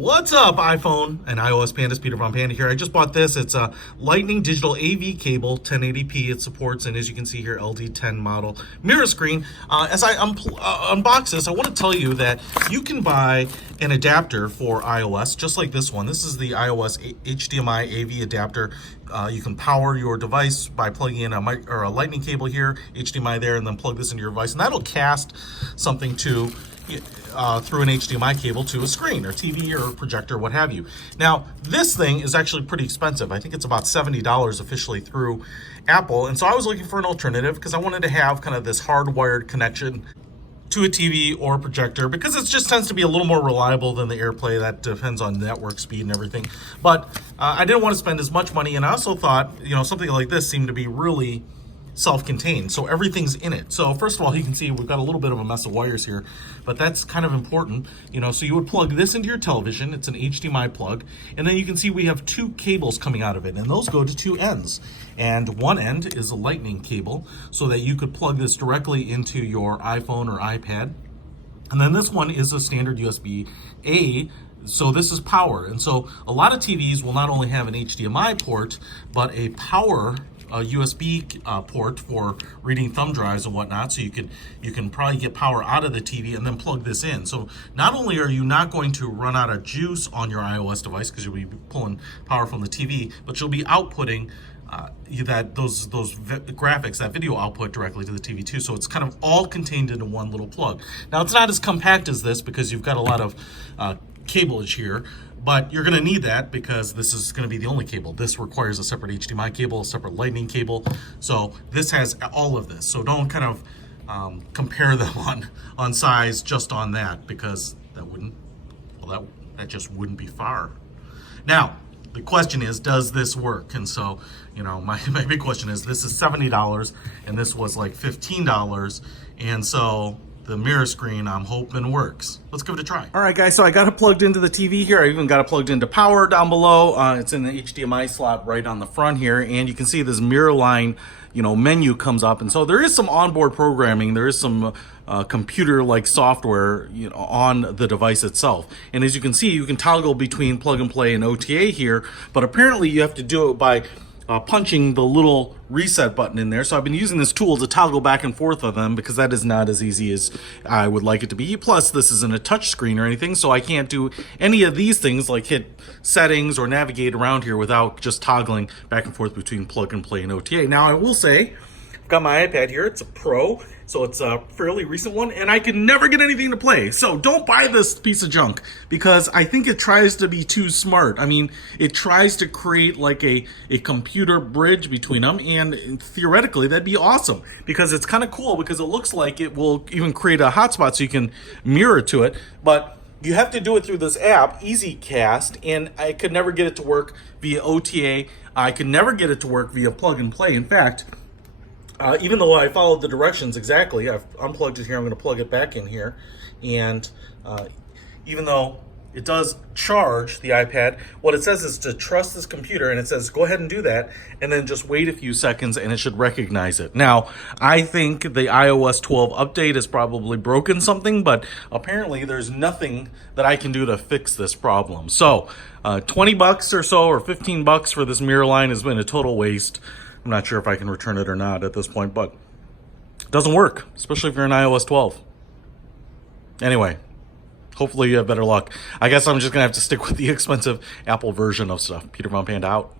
What's up, iPhone and iOS pandas? Peter von Panda here. I just bought this. It's a Lightning Digital AV cable, 1080p it supports, and as you can see here, LD10 model mirror screen. As I unbox this, I want to tell you that you can buy an adapter for iOS, just like this one. This is the iOS HDMI AV adapter. You can power your device by plugging in a lightning cable here, HDMI there, and then plug this into your device, and that'll cast something to through an HDMI cable to a screen or TV or projector, what have you. Now, this thing is actually pretty expensive. I think it's about $70 officially through Apple. And so I was looking for an alternative because I wanted to have kind of this hardwired connection to a TV or a projector, because it just tends to be a little more reliable than the AirPlay. That depends on network speed and everything. But I didn't want to spend as much money, and I also thought, something like this seemed to be really self-contained, so everything's in it. So first of all, you can see we've got a little bit of a mess of wires here, but that's kind of important. So you would plug this into your television. It's an HDMI plug, and then you can see we have two cables coming out of it, and those go to two ends. And one end is a lightning cable, so that you could plug this directly into your iPhone or iPad. And then this one is a standard USB-A, so this is power. And so a lot of TVs will not only have an HDMI port, but a power USB port for reading thumb drives and whatnot, so you can probably get power out of the TV and then plug this in. So not only are you not going to run out of juice on your iOS device because you'll be pulling power from the TV, but you'll be outputting those graphics, that video output directly to the TV too. So it's kind of all contained into one little plug. Now it's not as compact as this because you've got a lot of cableage here, but you're going to need that because this is going to be the only cable. This requires a separate HDMI cable, a separate lightning cable. So this has all of this. So don't kind of compare them on size just on that, because that just wouldn't be fair. Now, the question is, does this work? And so, my big question is, this is $70 and this was like $15. And so the mirror screen, I'm hoping, works. Let's give it a try. All right, guys, so I got it plugged into the TV here. I even got it plugged into power down below. It's in the HDMI slot right on the front here, and you can see this MiraLine menu comes up. And so there is some onboard programming. There is some computer-like software on the device itself. And as you can see, you can toggle between plug and play and OTA here, but apparently you have to do it by punching the little reset button in there. So I've been using this tool to toggle back and forth of them, because that is not as easy as I would like it to be. Plus, this isn't a touch screen or anything, so I can't do any of these things like hit settings or navigate around here without just toggling back and forth between plug and play and OTA. Now, I will say, I've got my iPad here. It's a Pro, so it's a fairly recent one, and I can never get anything to play. So don't buy this piece of junk, because I think it tries to be too smart. I mean, it tries to create like a computer bridge between them, and theoretically that'd be awesome, because it's kind of cool, because it looks like it will even create a hotspot so you can mirror to it, but you have to do it through this app, EasyCast, and I could never get it to work via OTA. I could never get it to work via plug and play. In fact, even though I followed the directions exactly, I've unplugged it here, I'm going to plug it back in here, and even though it does charge the iPad, what it says is to trust this computer, and it says go ahead and do that, and then just wait a few seconds and it should recognize it. Now, I think the iOS 12 update has probably broken something, but apparently there's nothing that I can do to fix this problem. So 20 bucks or so, or 15 bucks for this MiraLine has been a total waste. I'm not sure if I can return it or not at this point, but it doesn't work, especially if you're in iOS 12. Anyway, hopefully you have better luck. I guess I'm just going to have to stick with the expensive Apple version of stuff. Peter von Panda out.